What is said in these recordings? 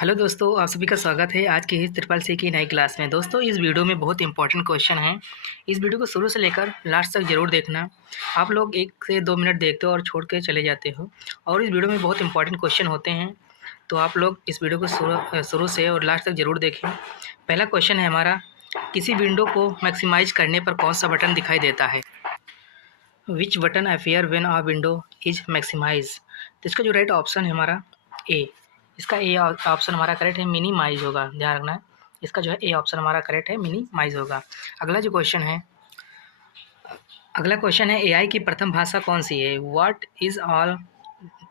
Hello दोस्तों, आप सभी का स्वागत है आज की इस ट्रिपल सी की नई क्लास में। दोस्तों, इस वीडियो में बहुत इंपॉर्टेंट क्वेश्चन है। इस वीडियो को शुरू से लेकर लास्ट तक ज़रूर देखना। आप लोग 1 से 2 मिनट देखते हो और छोड़ के चले जाते हो, और इस वीडियो में बहुत इंपॉर्टेंट क्वेश्चन होते हैं, तो आप लोग इस वीडियो को शुरू से और लास्ट तक ज़रूर देखें। पहला क्वेश्चन है हमारा, किसी विंडो को मैक्सिमाइज करने पर कौन सा बटन दिखाई देता है? Which button appear when a window is maximise? तो इसका जो राइट ऑप्शन है हमारा ए। इसका ए ऑप्शन हमारा करेक्ट है, मिनिमाइज होगा, ध्यान रखना है। इसका जो है ए ऑप्शन हमारा करेक्ट है, मिनिमाइज होगा। अगला क्वेश्चन है एआई की प्रथम भाषा कौन सी है? What is all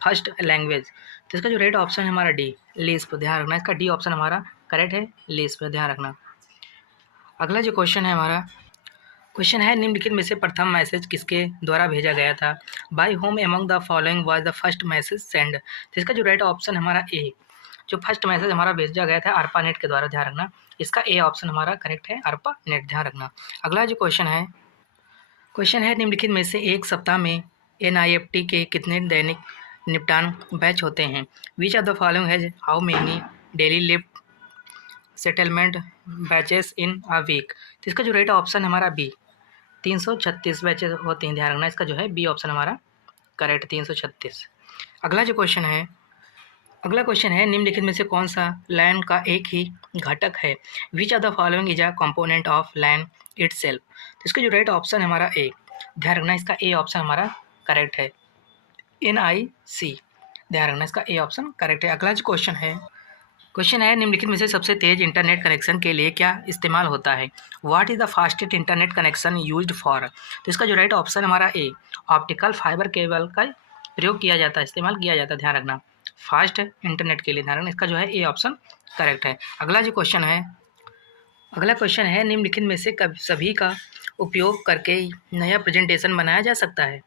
first language? तो इसका जो राइट ऑप्शन है हमारा डी, लिस्प, ध्यान रखना। इसका डी ऑप्शन हमारा करेक्ट है, लिस्प, ध्यान रखना। अगला जो क्वेश्चन है निम्नलिखित में से प्रथम मैसेज किसके द्वारा भेजा गया था? By whom among the following was the first message send? तो इसका जो राइट ऑप्शन हमारा ए, जो फर्स्ट मैसेज हमारा भेजा गया था अर्पा नेट के द्वारा, ध्यान रखना। इसका ए ऑप्शन हमारा करेक्ट है, अर्पा नेट, ध्यान रखना। अगला जो क्वेश्चन है निम्नलिखित में से एक सप्ताह में एनआईएफटी के कितने दैनिक निपटान बैच होते हैं? Which of the following has how many daily lift settlement batches in a week? तो इसका जो राइट ऑप्शन हमारा बी, 336 बैचेस होते हैं, ध्यान रखना। इसका जो है बी ऑप्शन हमारा करेक्ट, 336। अगला क्वेश्चन है निम्नलिखित में से कौन सा लैन का एक ही घटक है? Which of the following is a component of LAN itself? तो इसका जो राइट ऑप्शन है हमारा ए, ध्यान रखना। इसका ए ऑप्शन हमारा करेक्ट है, NIC, ध्यान रखना। इसका ए ऑप्शन करेक्ट है। अगला जो क्वेश्चन है निम्नलिखित में से सबसे तेज इंटरनेट कनेक्शन के लिए क्या इस्तेमाल होता है? What is the fastest internet connection used for? तो इसका जो राइट ऑप्शन हमारा ए, ऑप्टिकल फाइबर केबल का प्रयोग किया जाता है, इस्तेमाल किया जाता है, ध्यान रखना, फास्ट इंटरनेट के लिए, ध्यान रखना। इसका जो है ए ऑप्शन करेक्ट है। अगला क्वेश्चन है निम्नलिखित में से सभी का उपयोग करके नया प्रेजेंटेशन बनाया जा सकता है?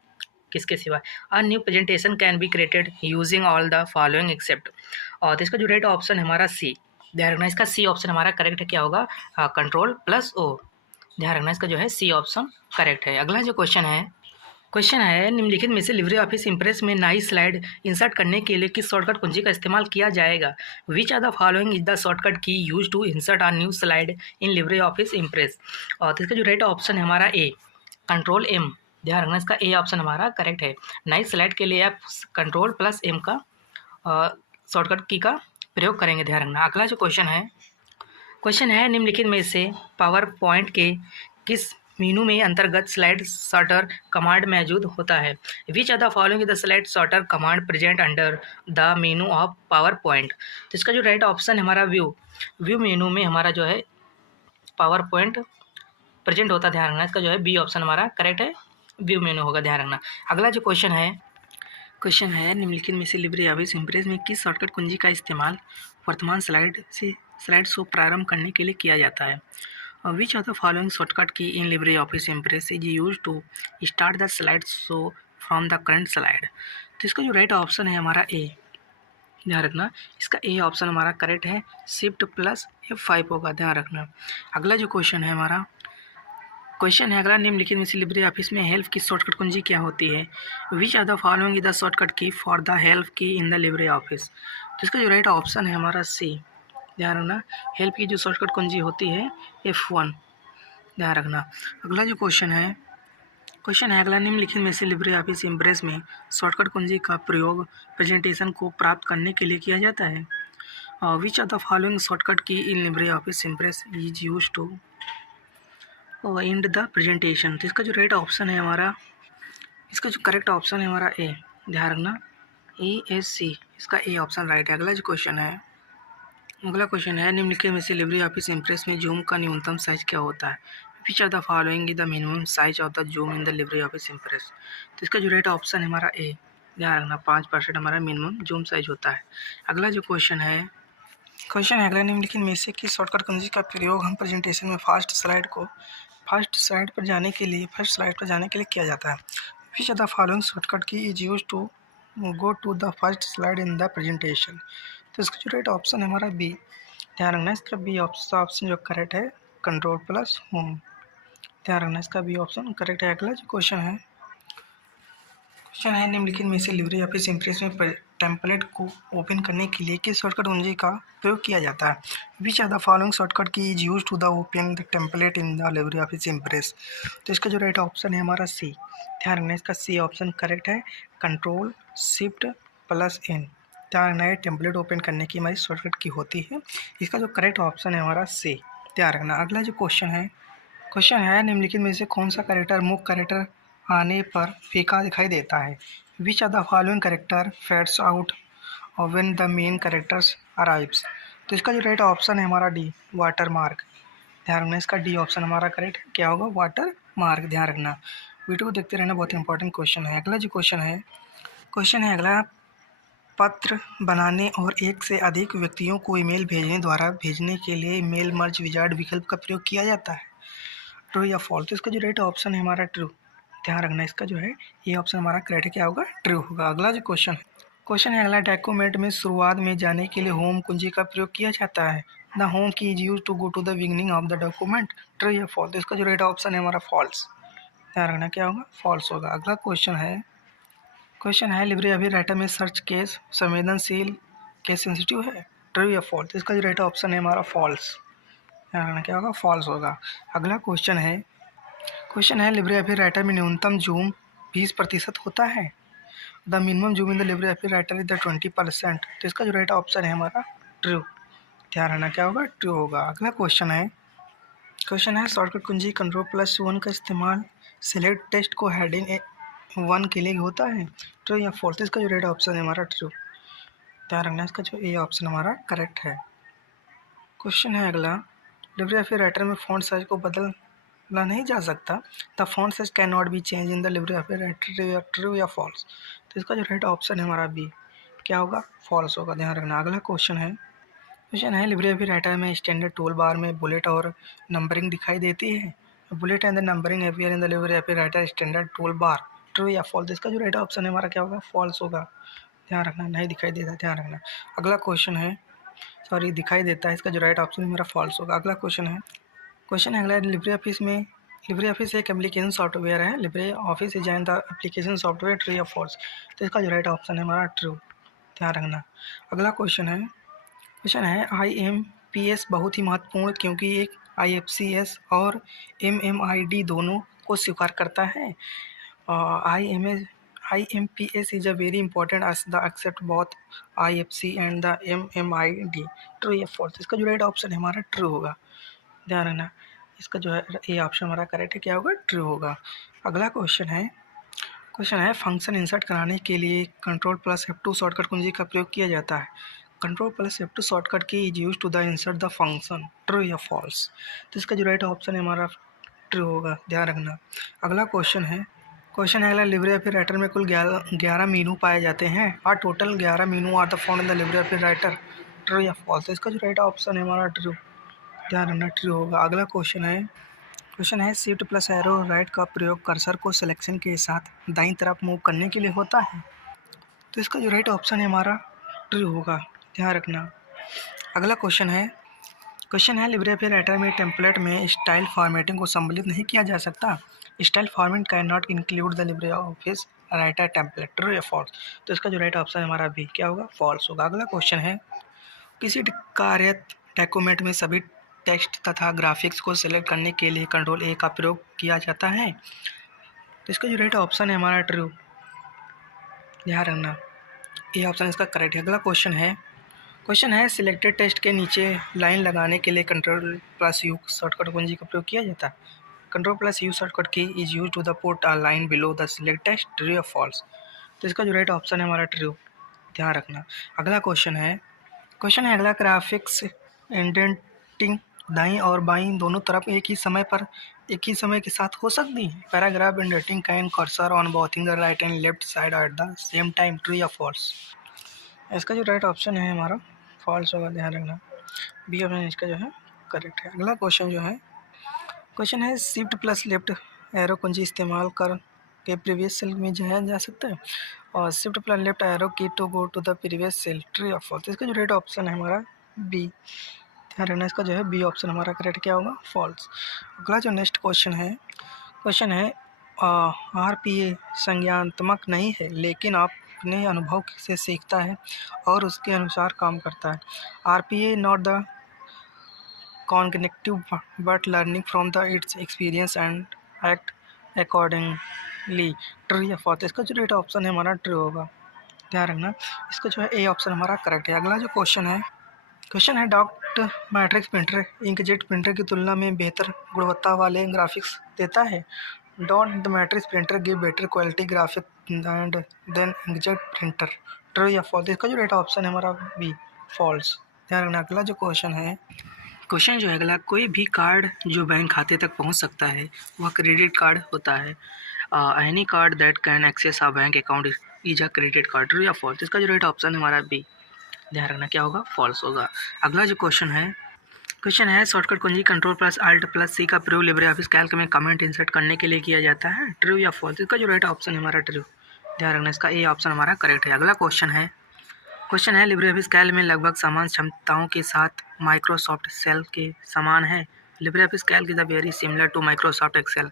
किसके सिवा? A new presentation can be created using all the following except? और तो इसका जो राइट ऑप्शन है हमारा सी, ध्यान रखना। इसका सी ऑप्शन हमारा करेक्ट है, क्या होगा? Ctrl+O, ध्यान रखना। इसका जो है सी ऑप्शन करेक्ट है। अगला जो क्वेश्चन है निम्नलिखित में से लिब्रे ऑफिस इम्प्रेस में नई स्लाइड इंसर्ट करने के लिए किस शॉर्टकट कुंजी का इस्तेमाल किया जाएगा? Which are the following is the shortcut key use to insert a new slide in LibreOffice Impress? और तो इसका जो राइट ऑप्शन है हमारा ए, Ctrl+M, ध्यान रखना। इसका ए ऑप्शन हमारा करेक्ट है। नई स्लाइड के लिए आप Ctrl+M का शॉर्टकट की का प्रयोग करेंगे, ध्यान रखना। अगला जो क्वेश्चन है निम्नलिखित में से पावर पॉइंट के किस मेनू में अंतर्गत स्लाइड सॉर्टर कमांड मौजूद होता है? Which are the following is the slide sorter command present under the menu of PowerPoint? तो इसका जो राइट ऑप्शन है हमारा व्यू मेनू में हमारा जो है पावर पॉइंट प्रेजेंट होता है, ध्यान रखना। इसका जो है बी ऑप्शन हमारा करेक्ट है, व्यू मेनू होगा, ध्यान रखना। अगला जो क्वेश्चन है निम्नलिखित में से लिब्रे ऑफिस इम्प्रेस में किस शॉर्टकट कुंजी का इस्तेमाल वर्तमान स्लाइड शो प्रारंभ करने के लिए किया जाता है? Which of the following shortcut key in LibreOffice Impress is use to start the slide show from the current slide? तो इसका जो राइट ऑप्शन है हमारा ए, ध्यान रखना। इसका ए ऑप्शन हमारा करेक्ट है, Shift+F5 होगा, ध्यान रखना। अगला जो क्वेश्चन है अगला निम्नलिखित में से लिब्रे ऑफिस में हेल्प की शॉर्टकट कुंजी क्या होती है? Which are the following is the shortcut key for the help key in the Libre office? तो इसका जो राइट ऑप्शन है हमारा सी, ध्यान रखना। हेल्प की जो शॉर्टकट कुंजी होती है F1, ध्यान रखना। अगला जो क्वेश्चन है अगला निम्नलिखित में से लिब्रे ऑफिस इम्प्रेस में शॉर्टकट कुंजी का प्रयोग प्रेजेंटेशन को प्राप्त करने के लिए किया जाता है? Which are the following shortcut key in LibreOffice Impress is use to end the presentation? तो इसका जो राइट ऑप्शन है हमारा, इसका जो करेक्ट ऑप्शन है हमारा ए, ध्यान रखना, ESC, इसका ए ऑप्शन राइट है। अगला क्वेश्चन है निम्नलिखित में से लिब्रे ऑफिस इम्प्रेस में जूम का न्यूनतम साइज क्या होता है? Which are the following is the minimum size of the zoom in the LibreOffice Impress? तो इसका जो राइट ऑप्शन है हमारा ए, ध्यान रखना, 5% हमारा मिनिमम जूम साइज होता है। अगला जो क्वेश्चन है अगला निम्नलिखित में से किस शॉर्टकट कुंजी का प्रयोग हम प्रेजेंटेशन में फर्स्ट स्लाइड पर जाने के लिए किया जाता है? Which are the following shortcut key is use to go to the first slide in the presentation? तो इसका जो राइट ऑप्शन है हमारा बी, ध्यान रखना। इसका बी ऑप्शन जो करेक्ट है, Ctrl+Home, ध्यान रखना। इसका बी ऑप्शन करेक्ट है। अगला जो क्वेश्चन है निम्नलिखित में से लिब्रे ऑफिस इम्प्रेस में टेम्पलेट को ओपन करने के लिए किस शॉर्टकट कुंजी का प्रयोग किया जाता है? Which are the following shortcut key is use to the open the template in the LibreOffice Impress? तो इसका जो राइट ऑप्शन है हमारा सी। ध्यान रखना इसका सी ऑप्शन करेक्ट है। कंट्रोल शिफ्ट प्लस एन, ध्यान रखना है टेम्पलेट ओपन करने की हमारी शॉर्टकट की होती है। इसका जो करेक्ट ऑप्शन है हमारा सी, ध्यान रखना। अगला जो क्वेश्चन है निम्नलिखित में से कौन सा कैरेक्टर मुख्य कैरेक्टर आने पर फीका दिखाई देता है? Which are the following character fades out when the main characters arrives? तो इसका जो राइट ऑप्शन है हमारा डी, वाटर मार्क। ध्यान रखना इसका डी ऑप्शन हमारा करेक्ट है। क्या होगा? Water mark. ध्यान रखना, वीडियो को देखते रहना, बहुत इंपॉर्टेंट क्वेश्चन है। अगला जो क्वेश्चन है अगला, पत्र बनाने और एक से अधिक व्यक्तियों को ईमेल भेजने द्वारा भेजने के लिए ईमेल मर्ज विजार्ड विकल्प का प्रयोग किया जाता है? ट्रू या फॉल्स? तो इसका जो राइट ऑप्शन है हमारा ट्रू। ध्यान रखना इसका जो है ये ऑप्शन हमारा करेक्ट है। क्या होगा? ट्रू होगा। अगला जो क्वेश्चन है अगला, डॉक्यूमेंट में शुरुआत में जाने के लिए होम कुंजी का प्रयोग किया जाता है? The home key is use to go to the beginning of the document? True या फॉल्स? तो इसका जो राइट ऑप्शन है हमारा फॉल्स। ध्यान रखना क्या होगा? फॉल्स होगा। अगला क्वेश्चन है लिब्रे ऑफिस राइटर में सर्च केस संवेदनशील केस सेंसिटिव है? ट्रू या फॉल्स? तो इसका जो राइट ऑप्शन है हमारा फॉल्स। ध्यान रखना क्या होगा? फॉल्स होगा। अगला क्वेश्चन है लिब्रे ऑफिस राइटर में न्यूनतम जूम 20% होता है? The minimum zoom in the LibreOffice writer is the 20%। तो इसका जो राइट ऑप्शन है हमारा ट्रू। ध्यान रखना क्या होगा? ट्रू होगा। अगला क्वेश्चन है शॉर्टकट कुंजी कंट्रोल+1 का इस्तेमाल सिलेक्ट टेक्स्ट को हेडिंग 1 के लिए होता है? ट्रू या फॉल्स? इसका जो राइट ऑप्शन है हमारा ट्रू। ध्यान रखना इसका जो ए ऑप्शन हमारा करेक्ट है। क्वेश्चन है अगला, लिब्रे ऑफिस राइटर में फॉन्ट साइज को बदलना नहीं जा सकता? The font size can not be change in the LibreOffice Writer? True या फॉल्स? तो इसका जो राइट ऑप्शन है हमारा बी। क्या होगा? फॉल्स होगा। ध्यान रखना। अगला क्वेश्चन है लिब्रे ऑफिस राइटर में स्टैंडर्ड टूल बार में बुलेट और नंबरिंग दिखाई देती है? Bullet and the numbering appear in the LibreOffice writer standard tool bar? True या फॉल्स? इसका जो राइट ऑप्शन है हमारा क्या होगा? फॉल्स होगा। ध्यान रखना, नहीं दिखाई देता। ध्यान रखना। अगला दिखाई देता है। इसका जो राइट ऑप्शन मेरा फॉल्स होगा। अगला क्वेश्चन है अगला, लिब्रे ऑफिस एक एप्लीकेशन सॉफ्टवेयर है? Libre office is an the application software? True या फॉल्स? तो इसका जो राइट ऑप्शन है हमारा ट्रू। ध्यान रखना। अगला क्वेश्चन है IMPS बहुत ही महत्वपूर्ण क्योंकि एक IFCS और MMID दोनों को स्वीकार करता है? IMPS is a very important as the accept both IFC and the MMID? True या फॉल्स? इसका जो राइट ऑप्शन है हमारा ट्रू होगा। ध्यान रखना इसका जो है ये ऑप्शन हमारा करेक्ट है। क्या होगा? ट्रू होगा। अगला क्वेश्चन है फंक्शन इंसर्ट कराने के लिए Ctrl+F2 शॉर्टकट कुंजी का प्रयोग किया जाता है? Ctrl+F2 shortcut key is use to the insert the function? True या फॉल्स? तो इसका जो राइट ऑप्शन है हमारा ट्रू होगा। ध्यान रखना। अगला क्वेश्चन है अगला, लिब्रे ऑफिस राइटर में कुल 11 मीनू पाए जाते हैं? और total 11 menu are the found in the LibreOffice Writer? True या फॉल्स? तो इसका जो राइट ऑप्शन है हमारा ट्रू। ध्यान रखना ट्रू होगा। अगला क्वेश्चन है शिफ्ट प्लस एरो राइट का प्रयोग कर्सर को सिलेक्शन के साथ दाईं तरफ मूव करने के लिए होता है? तो इसका जो राइट ऑप्शन है हमारा ट्रू होगा। ध्यान रखना। अगला क्वेश्चन है लिब्रे ऑफिस राइटर में टेम्पलेट में स्टाइल फॉर्मेटिंग को सम्मिलित नहीं किया जा सकता? Style format can not include the LibreOffice writer template? True या फॉल्स? तो इसका जो राइट ऑप्शन है हमारा बी। क्या होगा? फॉल्स होगा। अगला क्वेश्चन है किसी कार्यरत डॉक्यूमेंट में सभी टेक्स्ट तथा ग्राफिक्स को सिलेक्ट करने के लिए Ctrl+A का प्रयोग किया जाता है? तो इसका जो राइट ऑप्शन है हमारा ट्रू। ध्यान रखना ये ऑप्शन इसका करेक्ट है। अगला क्वेश्चन है सिलेक्टेड टेक्स्ट के नीचे लाइन लगाने के लिए Ctrl+U शॉर्टकट कुंजी का प्रयोग किया जाता है? Ctrl+U shortcut key is use to the put a line below the select text? True या फॉल्स? तो इसका जो राइट ऑप्शन है हमारा ट्रू। ध्यान रखना। अगला क्वेश्चन है अगला, ग्राफिक्स इंडेंटिंग दाईं और बाईं दोनों तरफ एक ही समय के साथ हो सकती है? Paragraph indenting can cursor on both in the right and left side at the same time? True या फॉल्स? इसका जो राइट ऑप्शन है हमारा फॉल्स होगा। ध्यान रखना बी ऑप्शन इसका जो है करेक्ट है। अगला क्वेश्चन है शिफ्ट प्लस लेफ्ट एरो कुंजी इस्तेमाल कर के प्रीवियस सेल में जाया जा सकता है? और shift plus left arrow key to go to the previous cell? True या फॉल्स? इसका जो राइट ऑप्शन है हमारा बी। ध्यान रखना इसका जो है बी ऑप्शन हमारा करेक्ट क्या होगा? फॉल्स। अगला जो नेक्स्ट क्वेश्चन है RPA संज्ञानात्मक नहीं है लेकिन आप अपने अनुभव से सीखता है और उसके अनुसार काम करता है। RPA not the cognitive but learning from the it's experience and act accordingly. True या फॉल्स? इसका जो राइट ऑप्शन है हमारा ट्रू होगा, ध्यान रखना। इसका जो है ए ऑप्शन हमारा करेक्ट है। अगला जो क्वेश्चन है dot matrix printer inkjet printer की तुलना में बेहतर गुणवत्ता वाले ग्राफिक्स देता है। Dot the matrix printer give better quality graphic and then inkjet printer. True या फॉल्स? इसका जो राइट ऑप्शन है हमारा बी, फॉल्स, ध्यान रखना। अगला जो क्वेश्चन जो है अगला, कोई भी कार्ड जो बैंक खाते तक पहुंच सकता है वह क्रेडिट कार्ड होता है। Any card that can access a bank account is a credit card. True या फॉल्स? इसका जो राइट ऑप्शन है हमारा बी, ध्यान रखना क्या होगा, फॉल्स होगा। अगला जो क्वेश्चन है शॉर्टकट कुंजी कंट्रोल प्लस अल्ट प्लस सी का प्रयोग लिब्रे ऑफिस कैल्क में कमेंट इंसर्ट करने के लिए किया जाता है। ट्रू या फॉल्स? इसका जो राइट ऑप्शन है हमारा ट्रू, ध्यान रखना। इसका ए ऑप्शन हमारा करेक्ट है। अगला क्वेश्चन है लिब्रे ऑफिस कैल्क में लगभग समान क्षमताओं के साथ माइक्रोसॉफ्ट सेल के समान है। LibreOffice Calc is very similar to Microsoft Excel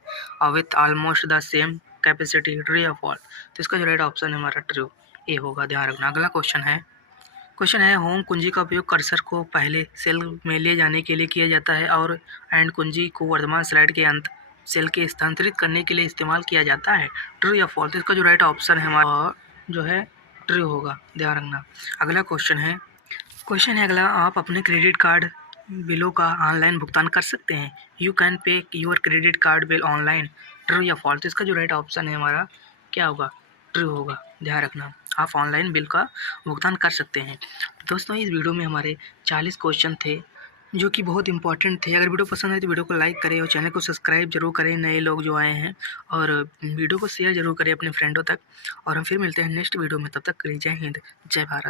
with almost the same capacity. True या फॉल्स? तो इसका जो राइट ऑप्शन है हमारा ट्रू, ए होगा, ध्यान रखना। अगला क्वेश्चन है होम कुंजी का उपयोग कर्सर को पहले सेल में ले जाने के लिए किया जाता है और एंड कुंजी को वर्तमान स्लाइड के अंत सेल के स्थानांतरित करने के लिए इस्तेमाल किया जाता है। ट्रू या फॉल्स? इसका जो राइट ऑप्शन है हमारा जो है ट्रू होगा, ध्यान रखना। अगला क्वेश्चन है अगला, आप अपने क्रेडिट कार्ड बिलों का ऑनलाइन भुगतान कर सकते हैं। You can pay your credit card bill online. True या फॉल्स? इसका जो राइट ऑप्शन है हमारा क्या होगा, ट्रू होगा, ध्यान रखना। आप ऑनलाइन बिल का भुगतान कर सकते हैं। दोस्तों इस वीडियो में हमारे 40 क्वेश्चन थे जो कि बहुत इंपॉर्टेंट थे। अगर वीडियो पसंद आए तो वीडियो को लाइक करें और चैनल को सब्सक्राइब जरूर करें, नए लोग जो आए हैं, और वीडियो को शेयर जरूर करें अपने फ्रेंडों तक। और हम फिर मिलते हैं नेक्स्ट वीडियो में, तब तक के लिए जय हिंद, जय भारत।